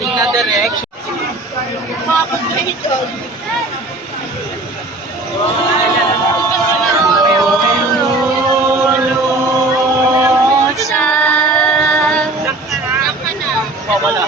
Tingnan direction. Wala.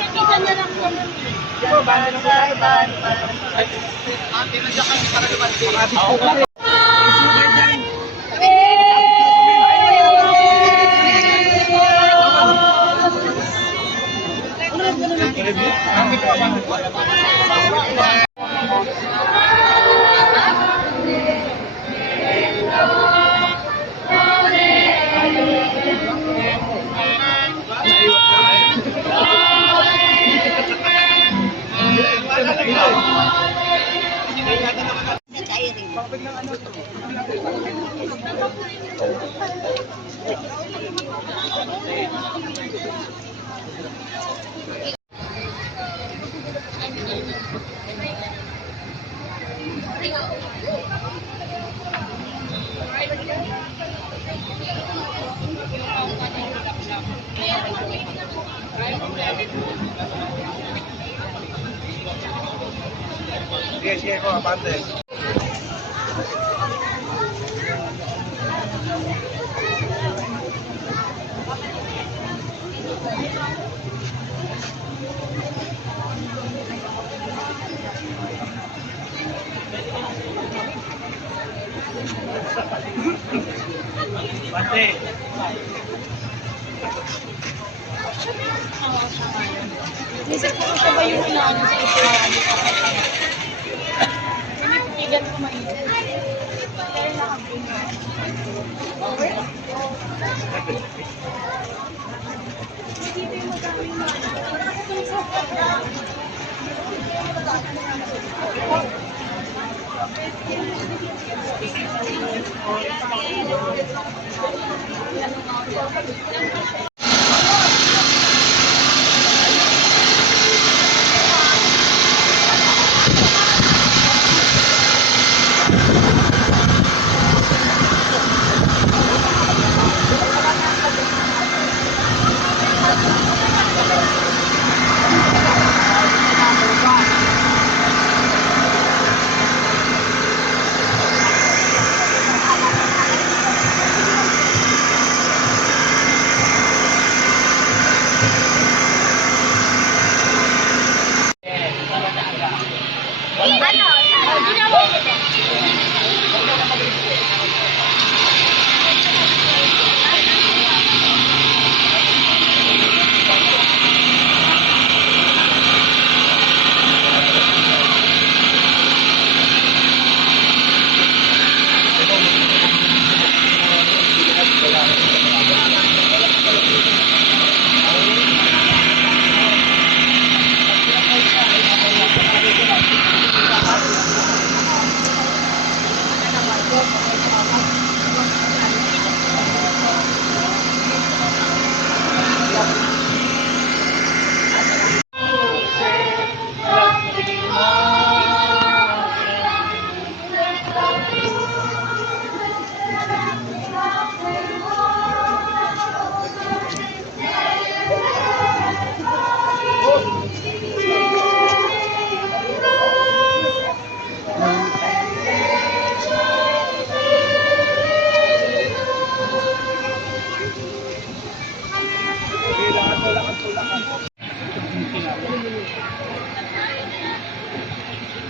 Sige, ko, aparte. Pante. Isip ko siya ba yung inaano sa ito? Pinipigan ko mainit. Kaya nakabing. Dito yung magaming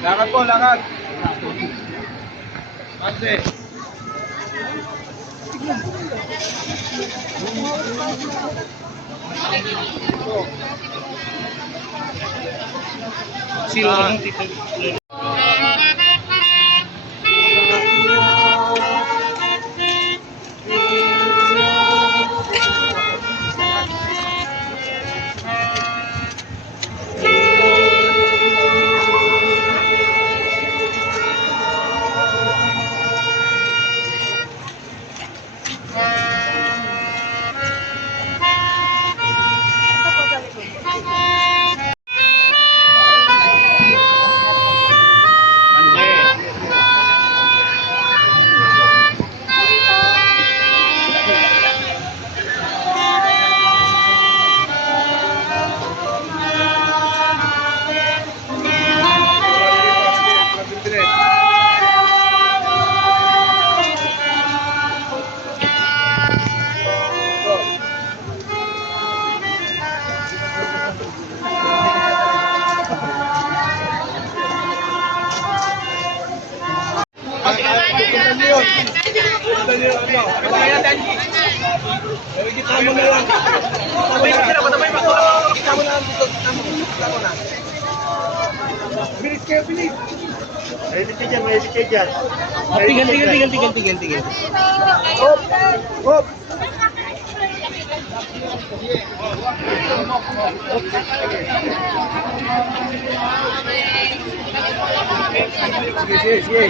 Lakad po, lakad. Pante. Sino? Hindi ka mo na yun. Patay ka sila, patay mo. Kita mo na ang dito. Kita mo na. Bilis kayo, bilis. Mahilit kayo dyan, mahilit kayo dyan. Tinggal. Hop, hop. Sige.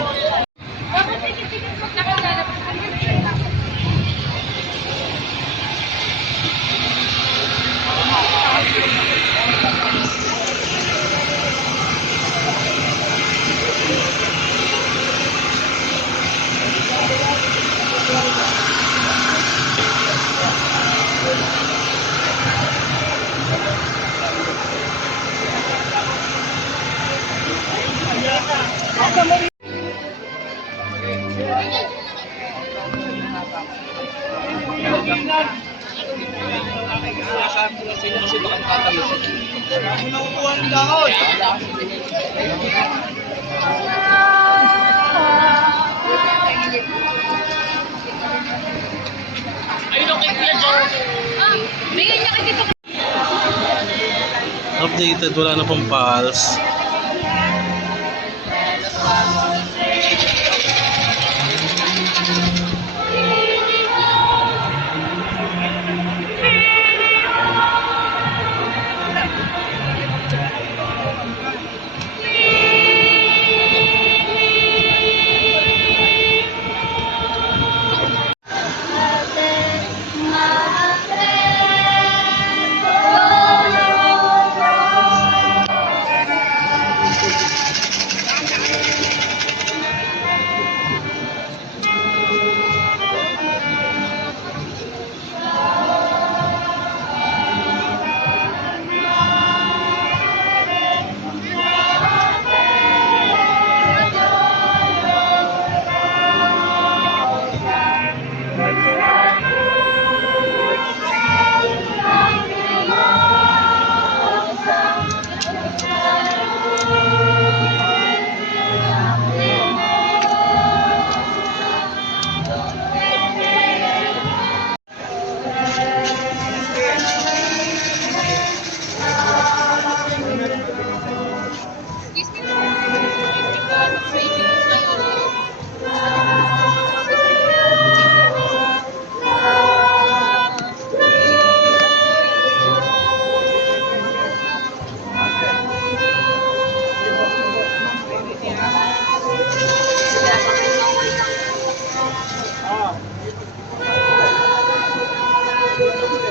Updated, wala na pong pulse.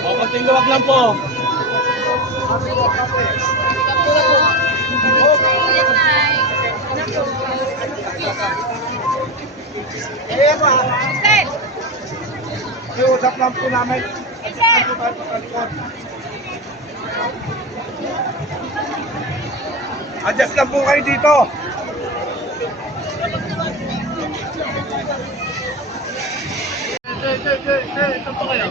Konting luwag lang po. Usap lang po namin. Adjust lang po kayo dito. Ito po kayo.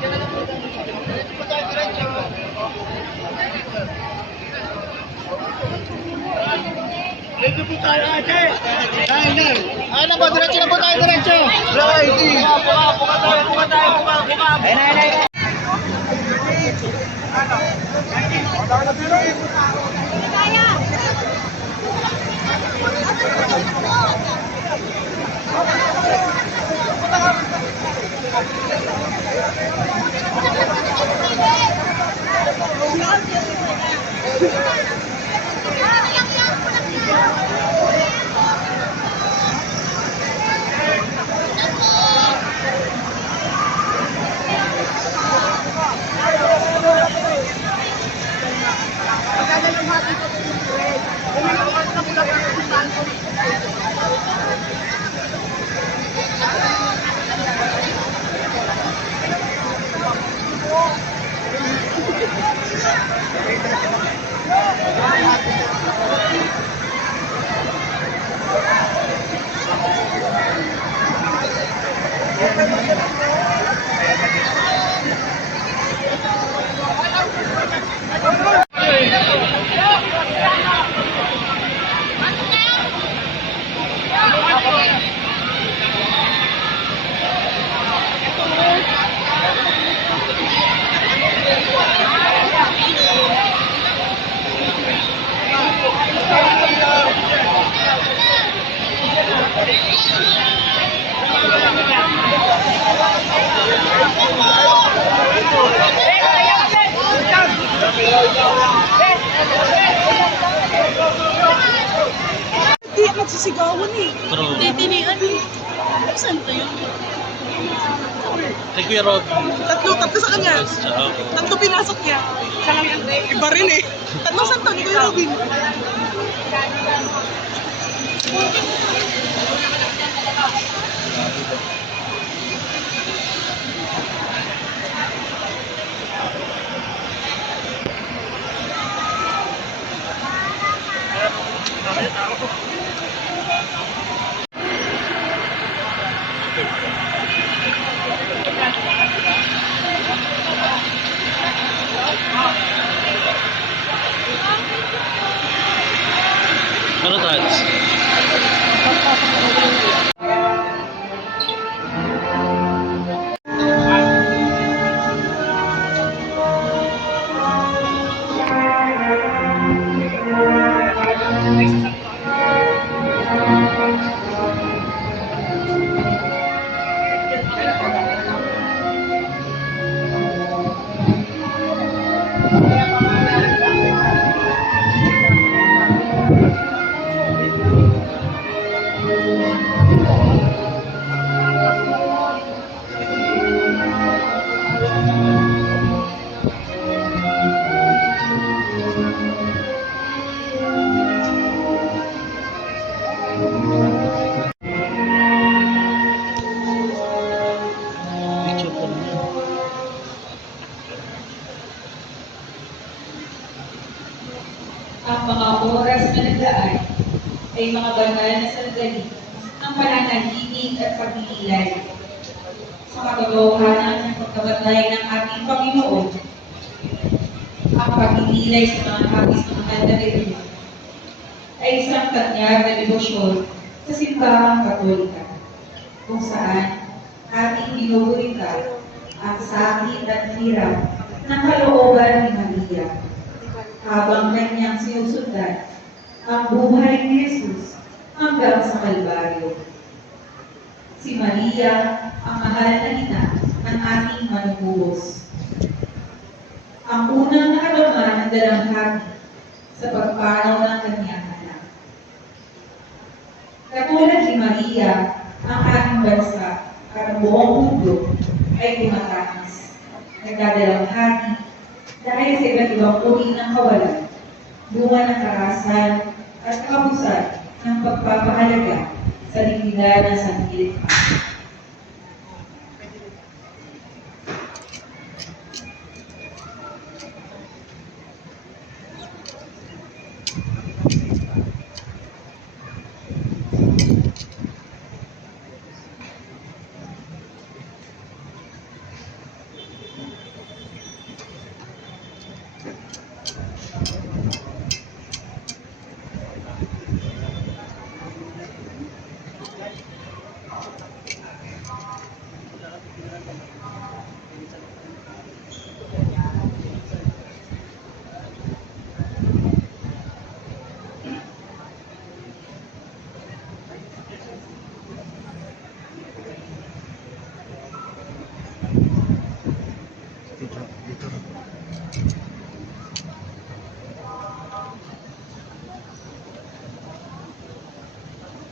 Dito po tayo, ate. Ano po, diretso na po tayo, diretso. Right. Buka tayo. Ayun. sisigawan eh. True. Titinian eh. Saan to yun? Kay Kuya Robby. Tatlo sa kanya. Yes, siya ako. Tatlo pinasok niya. Isa lang yan. Iba rin eh. Tatlo santo ni Kuya Robin. Ano, Tats? Picture ko niya. Ang mga oras na nagdaan ay mga banal na sandali ng pananahimik at pagdilay sa katotohanan ng pagkabatay ng ating Panginoon. Ang pagdilay sa mga habis ng mahal na Diyos ay isang tanyag na debosyon sa simbahang Katolika, kung saan ating binuburita ang sakit at hirap ng kalooban ni Maria habang kanyang sinusundan ang buhay ni Jesus hanggang sa Kalbaryo. Si Maria ang mahal na ina ng ating manubuhos. Ang unang nakarama ng dalanghati sa pagpanaw ng kanyang anak. Katulad ni Maria, ang ating bansa at ang buong mundo ay tumatangis, nagdadalanghati dahil sa iba't ibang uri ng kawalan, bunga ng karahasan at kabusan ng pagpapahalaga sa dignidad ng sanlilikha.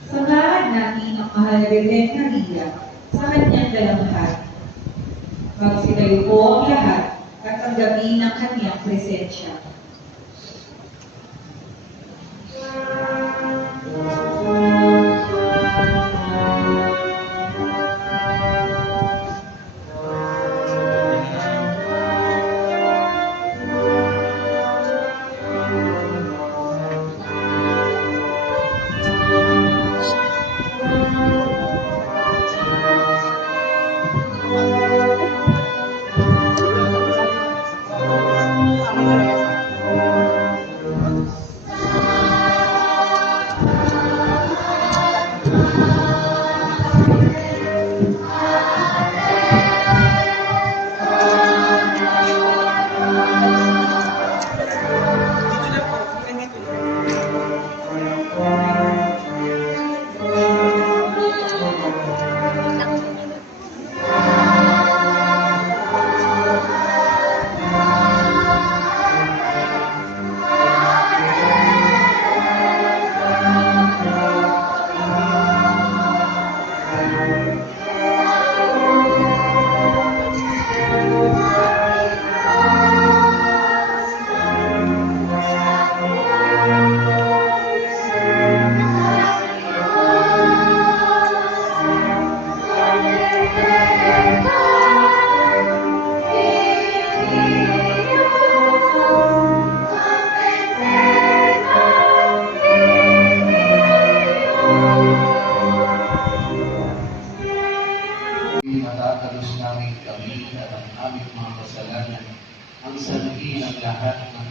Samahan natin ang mahal na Birhen Maria sa kanyang dalamhati. Magsitayo po ang lahat at tanggapin ang kanyang presensya.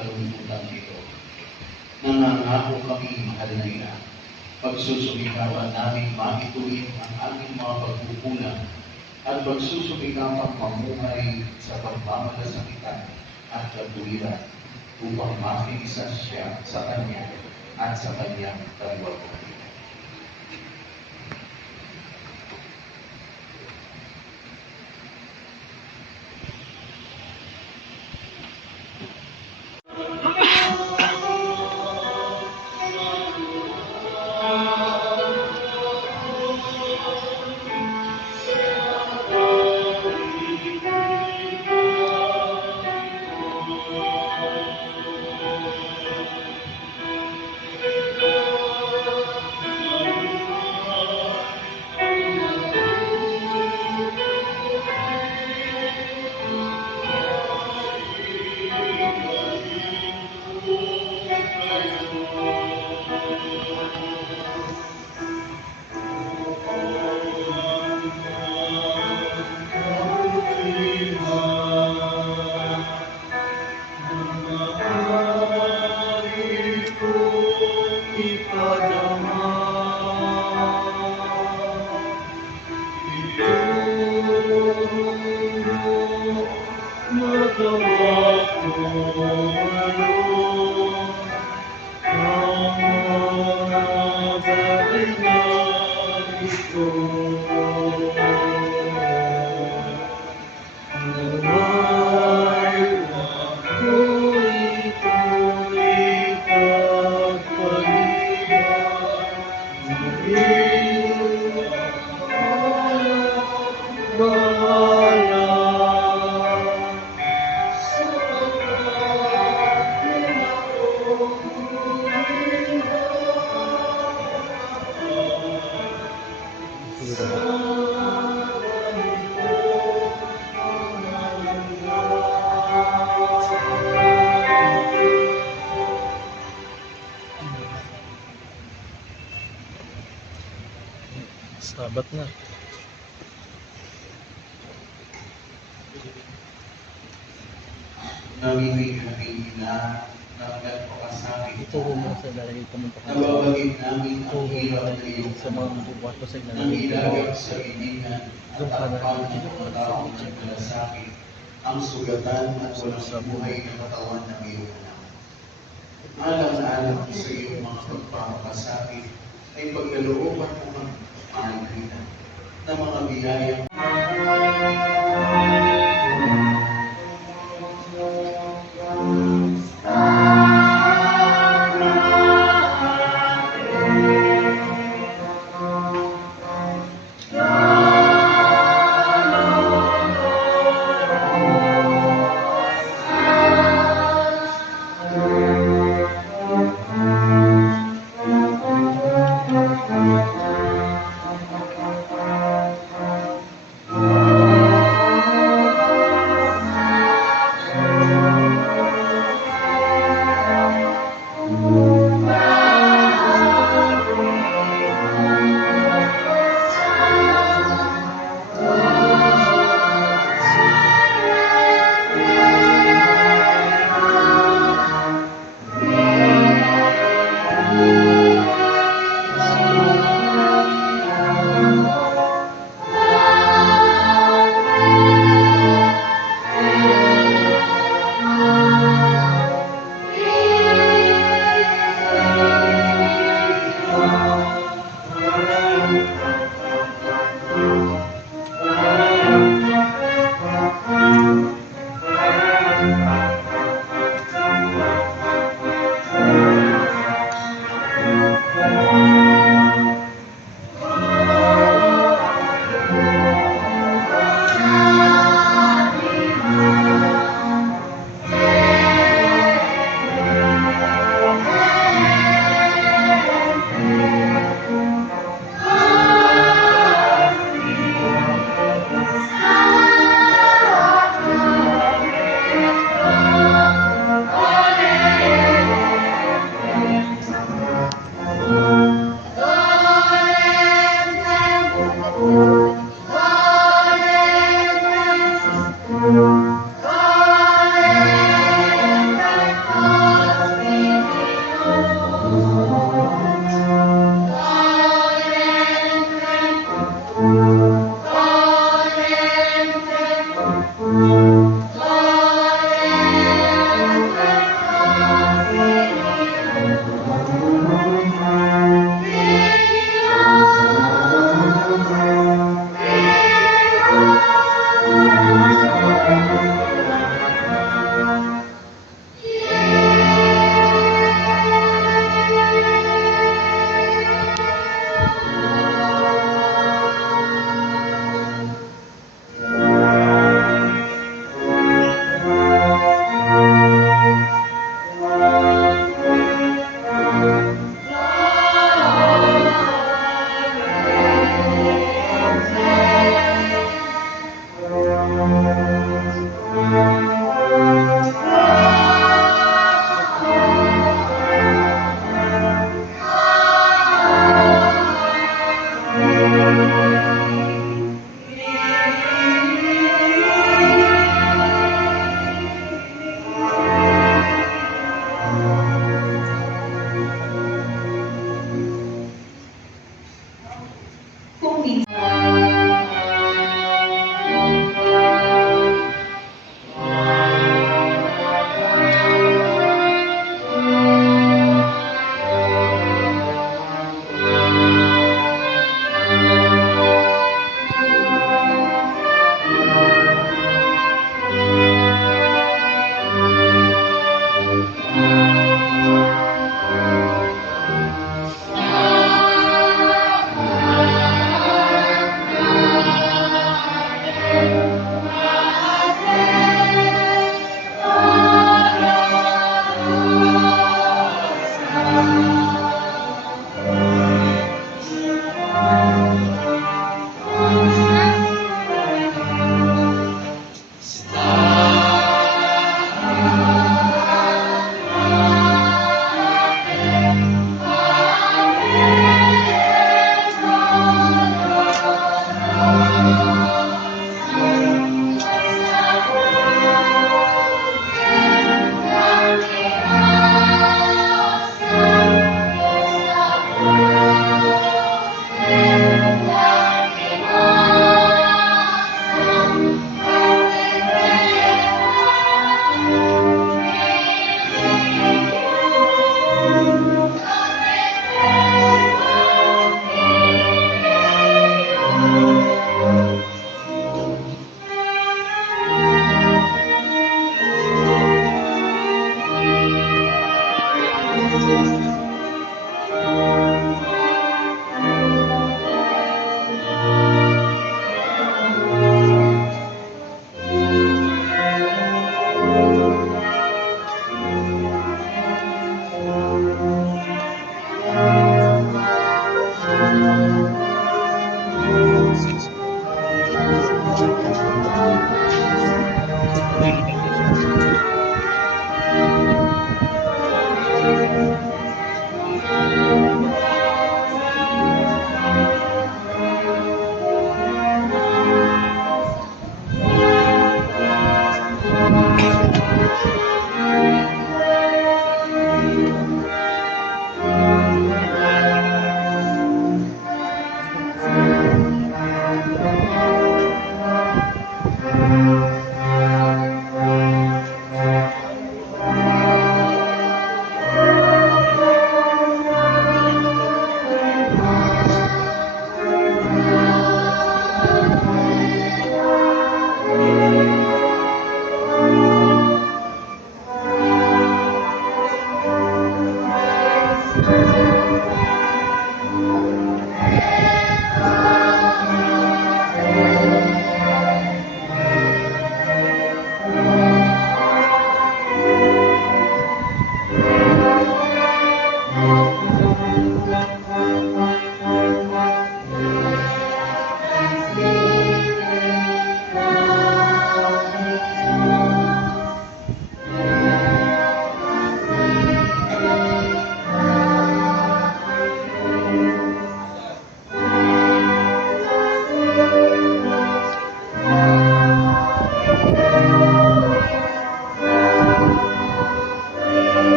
kalungkutan ito. Nangangako kami, mahal na ina, pagsusumikapan namin maituloy ang aming mga pagkukulang at pagsusumikapang mamuhay sa pagmamalasakitan at katuwiran upang makiisa siya sa Kanya at sa Kanyang kalooban. Sabat na. Namimig kami na nagpapasakit. Ito mo sa lalagay pumunta ka. Nababagin namin ang hirap na iyong Sa mga kwarto sa nang ilalagay. ilagay sa ibingan at takpan ng mga taong nagmalasakit ang sugatan at walang buhay na katawan ng iyong anak. Alam na alam ko sa iyong mga pagpapakasakit ay paglalooban mo ang maalitan na mga biyayang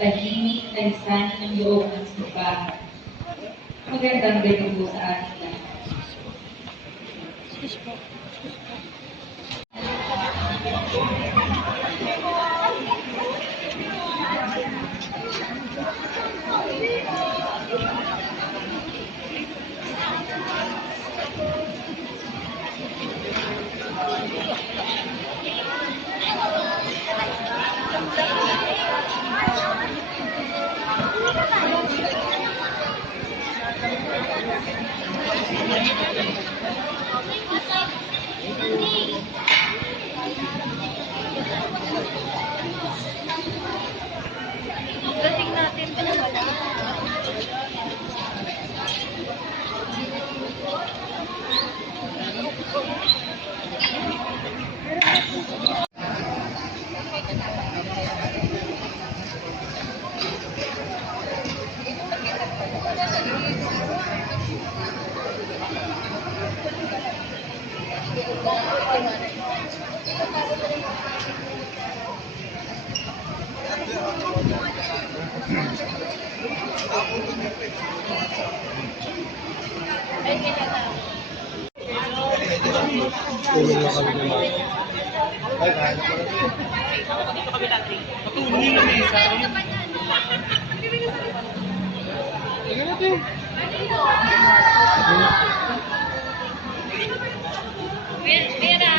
tahimik na lisanin ng loob ng simbahan. Magandang gabi po sa ating lahat. Dating natin pa na wala. Ay, kailangan. Tulong lang kami naman. Mira.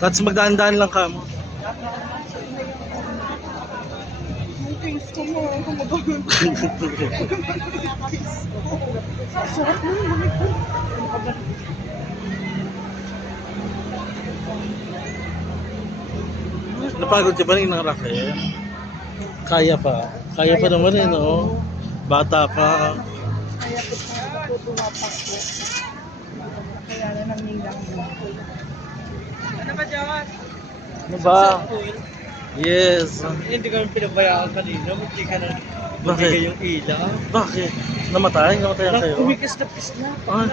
Tats, magdaan-daan lang ka mo. May face ko mo. Kumabang. Sarap mo. Napagod ka ba rin ng Rafael? Kaya pa. Kaya pa naman eh, no? Bata pa. Kaya po tuwa pa ko. Kaya na ng nilang mo. Ano ba, Jawas? Ano ba? Yes. Hindi kami pinabayaan kanina, hindi ka na Bakit? yung ilaw. Bakit? Namatay? Namatayan kayo? Kumikas na pis na. Ah,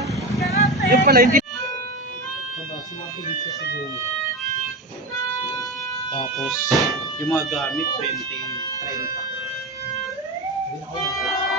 Yung pala, hindi. sumapilit siya sa buong. Tapos, yung mga gamit, 20, 30.